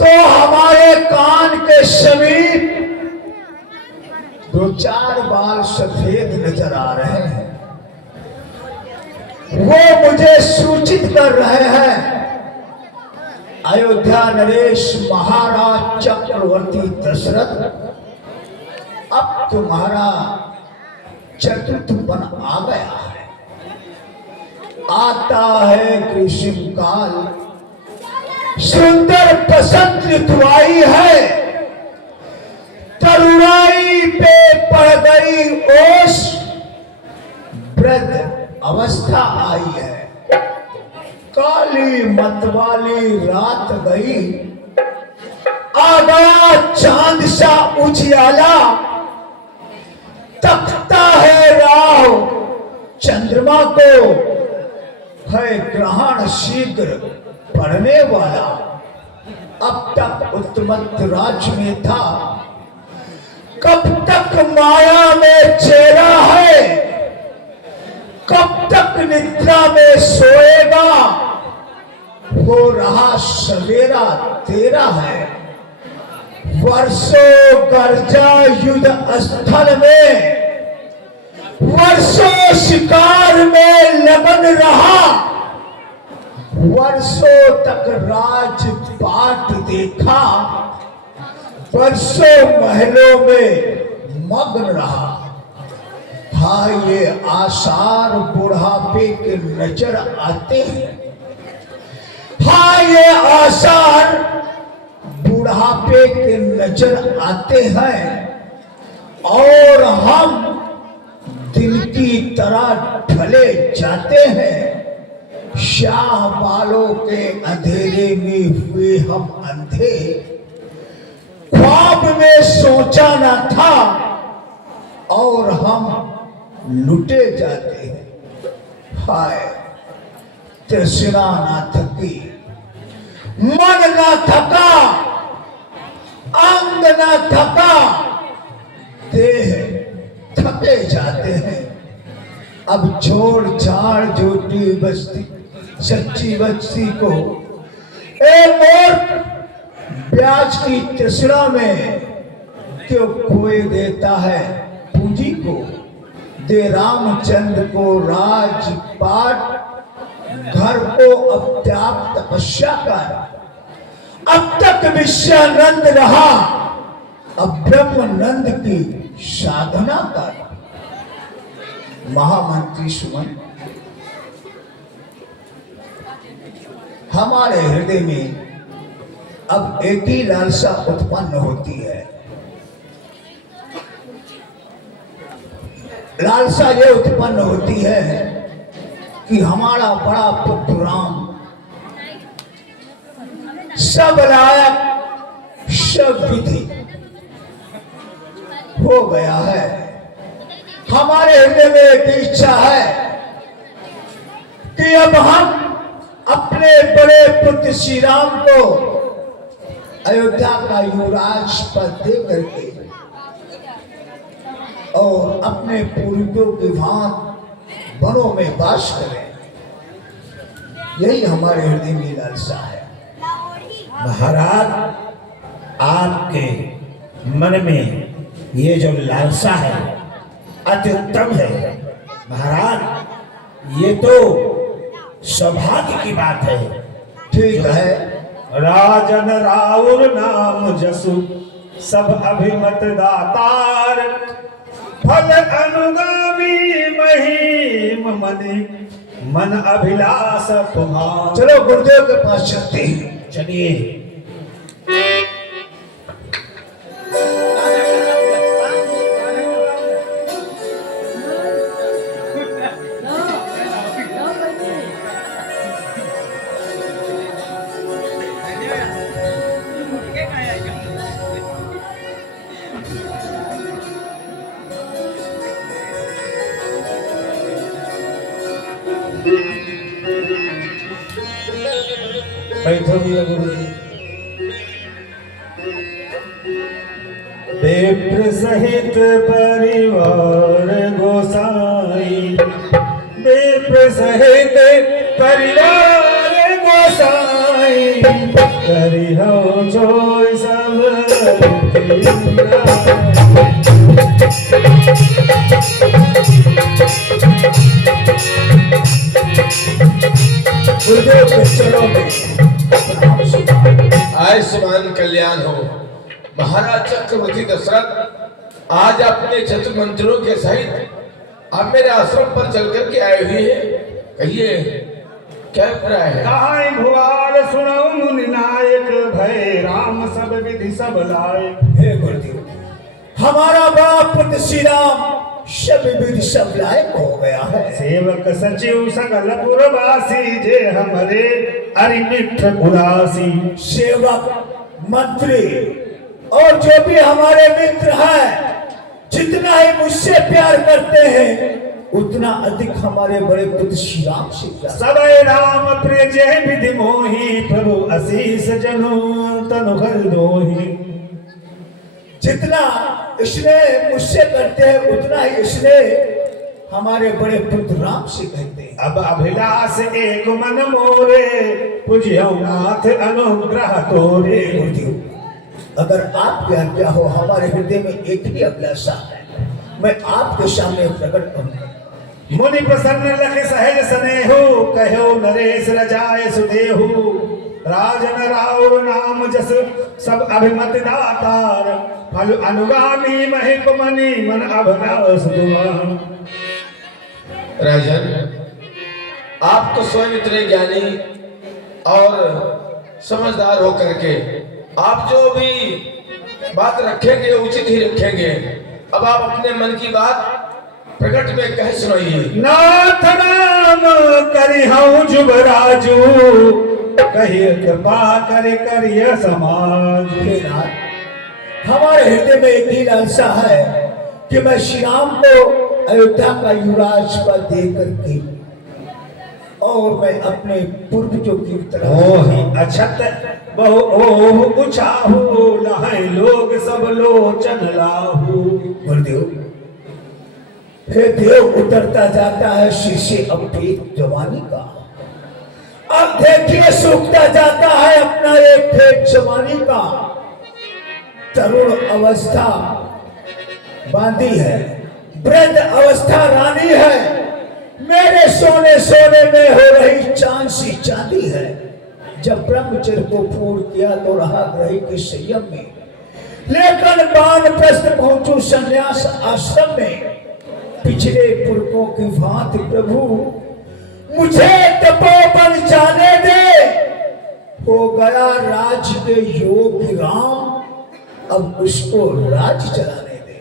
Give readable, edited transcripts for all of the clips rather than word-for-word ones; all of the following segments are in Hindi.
तो हमारे कान के समीप दो चार बाल सफेद नजर आ रहे हैं। वो मुझे सूचित कर रहे हैं अयोध्या नरेश महाराज चक्रवर्ती दशरथ, अब तुम्हारा चतुर्थपन आ गया है। आता है ग्रीष्म काल, सुंदर बसंत ऋतु आई है, तरुणाई पे पड़ गई ओस, वृद्ध अवस्था आई है। काली मतवाली रात गई, आ गया चांद सा उजियाला, तकता है राह चंद्रमा को, है ग्रहण शीघ्र पड़ने वाला। अब तक उत्तमत राज में था, कब तक माया में चेरा है, कब तक निद्रा में सोएगा, हो रहा सवेरा तेरा है। वर्षों गर्जा युद्ध स्थल में, वर्षों शिकार में लगन रहा, वर्षों तक राजपाट देखा, वर्षों महलों में मग्न रहा। हाँ, ये आसार बुढ़ापे के नजर आते हैं। हाँ, ये आसार बुढ़ापे के नजर आते हैं, और हम दिन की तरह ढले जाते हैं। शाह बालों के अंधेरे में हुए हम अंधे, ख्वाब में सोचा न था, और हम लुटे जाते हैं। हाय, तृष्णा न थकी, मन न थका, अंग न थका, देह थके जाते हैं। अब छोड़ छाड़ झूठी बस्ती सच्ची बस्ती को, एक और ब्याज की तृष्णा में क्यों खोए देता है पूंजी को। दे रामचंद्र को राजपाट, घर को अब त्याग तपस्या कर। अब तक विश्वानंद रहा, अब ब्रह्मानंद की साधना कर। महामंत्री सुमन, हमारे हृदय में अब एक ही लालसा उत्पन्न होती है। लालसा ये उत्पन्न होती है कि हमारा बड़ा पुत्र राम सब लायक सब विधि हो गया है। हमारे हृदय में एक इच्छा है कि अब हम अपने बड़े पुत्र श्री राम को अयोध्या का युवराज पद दे करके और अपने पूर्वजों की भांति वनों में वास करें। यही हमारे हृदय में लालसा है। महाराज, आपके मन में ये जो लालसा है अति उत्तम है। महाराज, ये तो सौभाग्य की बात है। ठीक है। राजन राउर नाम जसु, सब अभिमत दातार, फल अनुगामी महिम मनि, मन अभिलाष तुम्हार। चलो गुरुदेव के पास चलते हैं। चलिए। बैठो भैया गुरु जी। विप्र सहित परिवार गोसाई, विप्र सहित परिवार गोसाई, करी हो जो सब गुरुदेव के चरणों में प्रणाम सुना। आयुष्मान कल्याण हो। महाराज चक्रवर्ती दशरथ आज अपने चतुर्मंत्रियों के सहित आप मेरे आश्रम पर चल कर के आए हुए हैं। कहिए क्या अभिप्राय है? कहाई भुआर सुनो मुनि नायक भय राम सब विधि सब लाए। हे गुरुदेव, हमारा बड़ा पुत्र श्री राम सब विधि सब लायक हो गया है। सेवक सचिव सकल पुरवासी जे हमरे अरिमिठ उदासी। सेवक मंत्री और जो भी हमारे मित्र हैं, जितना ही मुझसे प्यार करते हैं उतना अधिक हमारे बड़े पुत्र श्री राम से प्यार। सबे राम प्रिय जय विधि मोहि प्रभु आशीष जनु तनु हर दोहि। जितना इसने मुझसे करते हैं उतना ही इसने हमारे बड़े पुत्र राम से कहते हैं। अब अभिलाष एक मन मोरे पूज्यो नाथ अनुग्रह तोरे। हे गुरुदेव, अगर आपकी आज्ञा हो हमारे हृदय में एक ही अभिलाषा है, मैं आपके सामने प्रकट करूंगा। मुनि प्रसन्न लख सहज स्नेहु कहो नरेश रजाय सुदेहु। राजन राउर नाम जस सब अभिमत दातार फल अनुगामी महिप मनि मन अभनास दुआन। राजन, आप तो स्वयं इतने ज्ञानी और समझदार होकर के आप जो भी बात रखेंगे उचित ही रखेंगे। अब आप अपने मन की बात प्रकट में कह सुनाइए। नाथ नाम करि हूँ जुबराजू कहिए कृपा करे करिय समाज। हे नाथ, हमारे हृदय में एक ही लालसा है कि मैं श्री राम को अयोध्या का युवराज पद दे करके और मैं अपने पूर्वजों की तरह अछत बहु ओह उछाहू लहै लोग सब लोचन लाहू। गुरुदेव, हे देव उतरता जाता है शीशे अवधेत जवानी का। अब देखिए सूखता जाता है अपना एक खेत जवानी का। तरुण अवस्था बांधी है, वृद्ध अवस्था रानी है। मेरे सोने सोने में हो रही चांद सी चांदी है। जब ब्रह्मचर्य को पूर्ण किया तो रहा ग्रही के संयम में, लेकिन वानप्रस्थ पहुंचू संन्यास आश्रम में। पिछले पुरखों की भांति प्रभु मुझे तपोवन जाने दे। हो गया राज के योगी राम, अब उसको राज चलाने दे।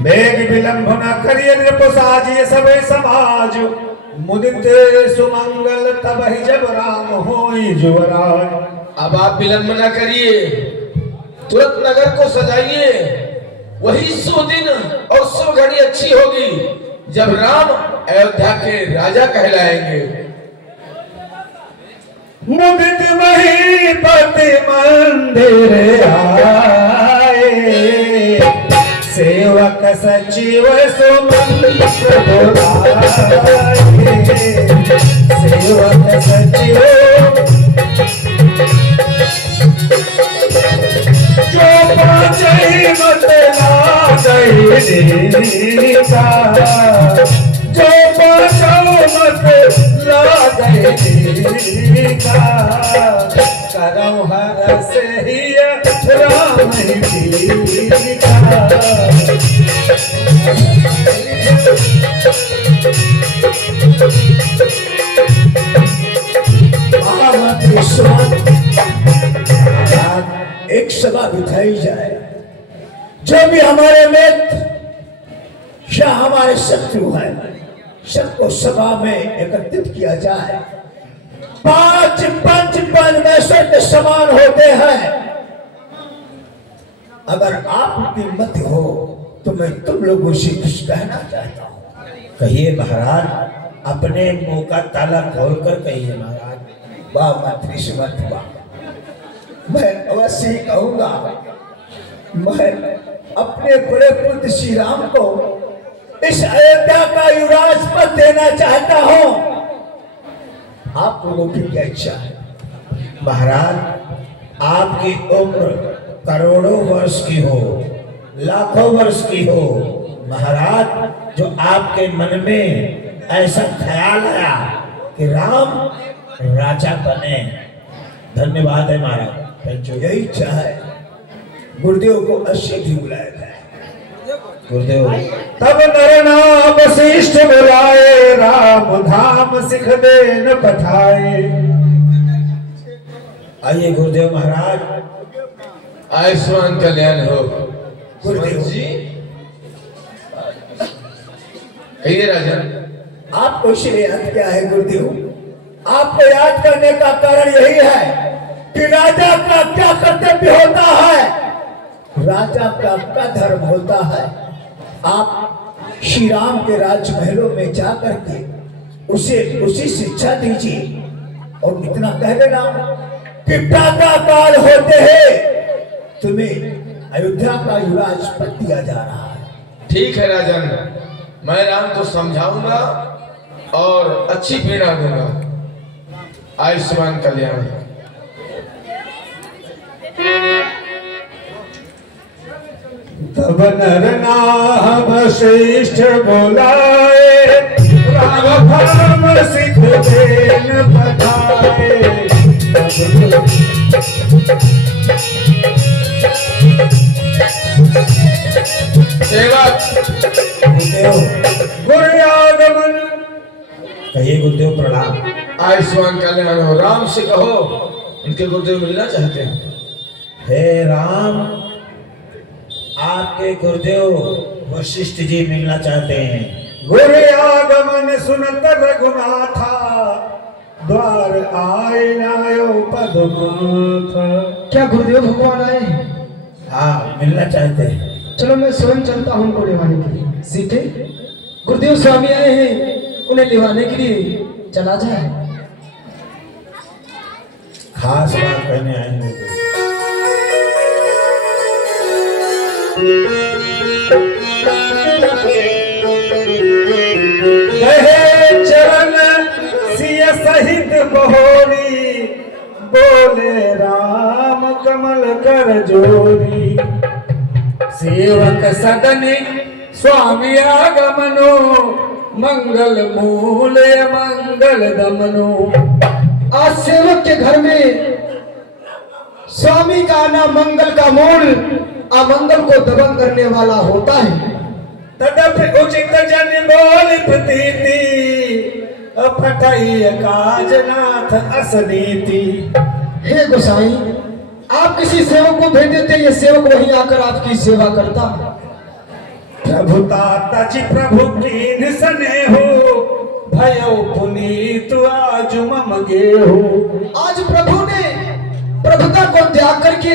बेग विलंब न करिए नृपसाजिए सबे समाज। मुदित सुमंगल तब ही जब राम होई जुवराज। अब आप विलंब न करिए, तुरंत नगर को सजाइए। वही शुभ दिन और शुभ घड़ी अच्छी होगी जब राम अयोध्या के राजा कहलाएंगे। मुदित महीपति मंदिर आए सेवक सचिव सुमंगल बोलाए। सेवक सचिव जो पाँचही मत का जो पाँचों मत का करम हर से ही राम एक सभा बिठाई जाए। जो भी हमारे मित्र या हमारे शत्रु हैं सबको सभा में एकत्रित किया जाए। 5 पंच परमेश्वर के समान होते हैं। अगर आपकी मत हो तो मैं तुम लोगों से कुछ कहना चाहता हूँ। कहिए महाराज, अपने मुंह का ताला खोल कर कहिए महाराज। वाह मंत्री सुमंत वाह, मैं अवश्य ही कहूंगा। मैं अपने बड़े पुत्र श्री राम को इस अयोध्या का युवराज पद देना चाहता हूं। आप लोगों की क्या इच्छा है? महाराज आपकी उम्र करोड़ों वर्ष की हो, लाखों वर्ष की हो, महाराज जो आपके मन में ऐसा ख्याल आया कि राम राजा बने, धन्यवाद है महाराज। Thank you. यही चाहे गुरुदेव को असिद्धि बुलाया जाए। गुरुदेव। तब नर नाम वशिष्ठ बुलाए, राम धाम सिख देन पठाए। आइए गुरुदेव महाराज। आयुष्मान कल्याण हो। गुरुदेव जी कहिए राजन। आपको इसलिए याद क्या है गुरुदेव? आपको याद करने का कारण यही है कि राजा का क्या कर्तव्य होता है, राजा का क्या धर्म होता है। आप श्री राम के राजमहलों में जाकर के उसे उसी शिक्षा दीजिए और इतना कह देना कि प्रातः काल होते हैं तुम्हें अयोध्या का युवराज पद दिया जा रहा है। ठीक है राजन, मैं राम को समझाऊंगा और अच्छी प्रेरणा दूंगा। आयुष्मान कल्याण। तब नर नाम वशिष्ठ बुलाए, राम धाम सिख देन पठाए। सेवक गुरुदेव। गुरु आगमन। कहिए गुरुदेव प्रणाम। आयुष्मान कल्याण हो। राम से कहो उनके गुरुदेव मिलना चाहते हैं। हे राम, आपके गुरुदेव वशिष्ठ जी मिलना चाहते हैं। गुरु आगमन सुनत रघुनाथा, द्वार आए नायो पद्मनाथ। क्या गुरुदेव भगवान आए? हाँ, मिलना चाहते हैं। चलो मैं स्वयं चलता हूँ उनको लेवाने के लिए। सीते, गुरुदेव स्वामी आए हैं, उन्हें लेवाने के लिए चला जाए। खास बात कहने आए हैं गुरुदेव। कहे चरण सिय सहित बहोरी, बोले राम कमल कर जोरी। सेवक सदन स्वामी आगमनो, मंगल मूले मंगल दमनो। आज सेवक के घर में स्वामी का आना मंगल का मूल, अमंगल को दमन करने वाला होता है। तदप उचित जन बोल प्रतीति, पठई काजनाथ असनीति। हे गोसाई, आप किसी सेवक को भेज देते, ये सेवक वहीं आकर आपकी सेवा करता। प्रभुता तज प्रभु कीन सने हो, भयो पुनीत आज मम गेहु। आज प्रभु ने प्रभुता को त्याग करके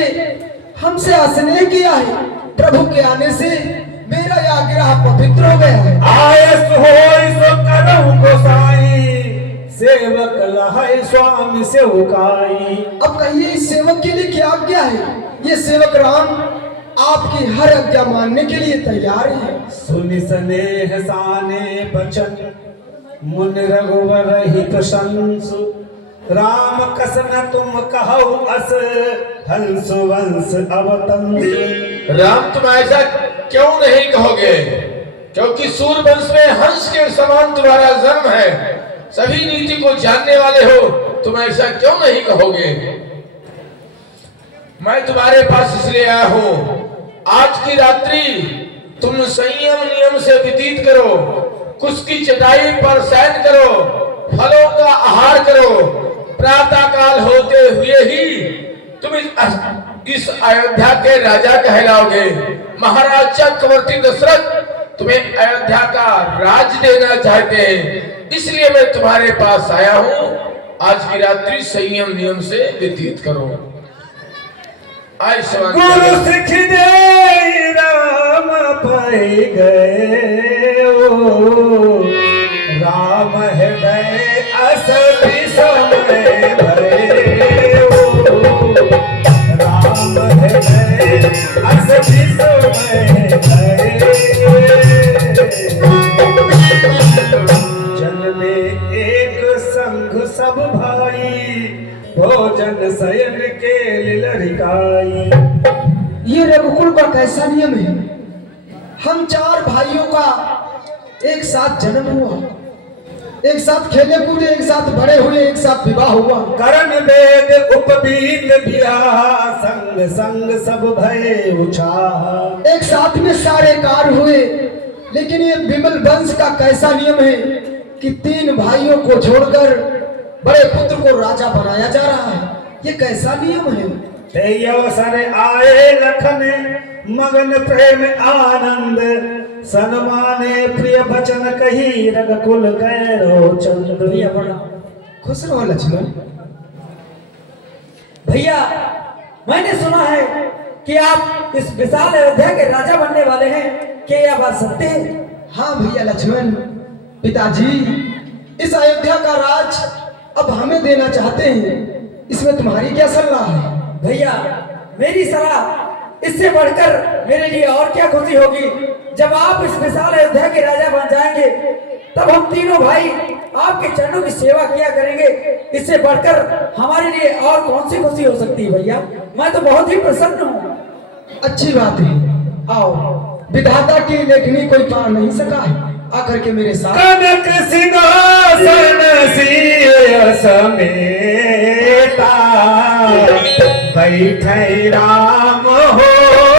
हमसे स्नेह किया है। प्रभु के आने से मेरा यह आग्रह पवित्र हो गया है। आयस होय सो करहु गोसाई, सेवक लहै स्वामी सेवकाई। अब कहिए इस सेवक के लिए क्या आज्ञा है? ये सेवक राम आपकी हर आज्ञा मानने के लिए तैयार है। सुनि स्नेह साने बचन, मुन रघुवर ही प्रशंसु। राम कसन तुम कहु अस, हंस वंश अवतंस। राम तुम ऐसा क्यों नहीं कहोगे? क्योंकि सूर्यवंश में हंस के समान तुम्हारा जन्म है। सभी नीति को जानने वाले हो, तुम ऐसा क्यों नहीं कहोगे? मैं तुम्हारे पास इसलिए आया हूँ, आज की रात्रि तुम संयम नियम से व्यतीत करो, कुछ की चटाई पर शयन करो, फलों का आहार करो। प्रातः काल होते हुए ही तुम इस अयोध्या के राजा कहलाओगे। महाराज चक्रवर्ती दशरथ तुम्हें अयोध्या का राज देना चाहते हैं, इसलिए मैं तुम्हारे पास आया हूँ। आज की रात्रि संयम नियम से व्यतीत करो। गुरु सिख दे राम पाई गए, राम हृदय अस समय भरे। राम हृदय अस समय भरे। जन में एक संग सब भाई, भोजन शयन के लिलरिकाई। ये रघुकुल का कैसा नियम है? हम 4 भाइयों का एक साथ जन्म हुआ, एक साथ खेले कूदे, एक साथ बड़े हुए, एक साथ विवाह हुआ। करण वेद उपवीत बिया संग संग सब भय उछा। एक साथ में सारे कार्य हुए। लेकिन ये विमल वंश का कैसा नियम है कि 3 भाइयों को छोड़कर बड़े पुत्र को राजा बनाया जा रहा है? ये कैसा नियम है? ते अवसर आए लखन मगन प्रेम आनंद, सन्माने प्रिय बचन कही रघुकुल गैरो चंद। खुश रहो लक्ष्मण। भैया, मैंने सुना है कि आप इस विशाल अयोध्या के राजा बनने वाले हैं। क्या यह बात सत्य है? हाँ भैया लक्ष्मण, पिताजी इस अयोध्या का राज अब हमें देना चाहते हैं। इसमें तुम्हारी क्या सलाह है? भैया, मेरी सलाह इससे बढ़कर मेरे लिए और क्या खुशी होगी। जब आप इस विशाल अयोध्या के राजा बन जाएंगे, तब हम तीनों भाई आपके चरणों की सेवा किया करेंगे। इससे बढ़कर हमारे लिए और कौन सी खुशी हो सकती है भैया? मैं तो बहुत ही प्रसन्न हूँ। अच्छी बात है। आओ, विधाता की लेखनी कोई पा नहीं सका है, आकर के मेरे साथ। कनक सिंहासन सिय समेता बैठे राज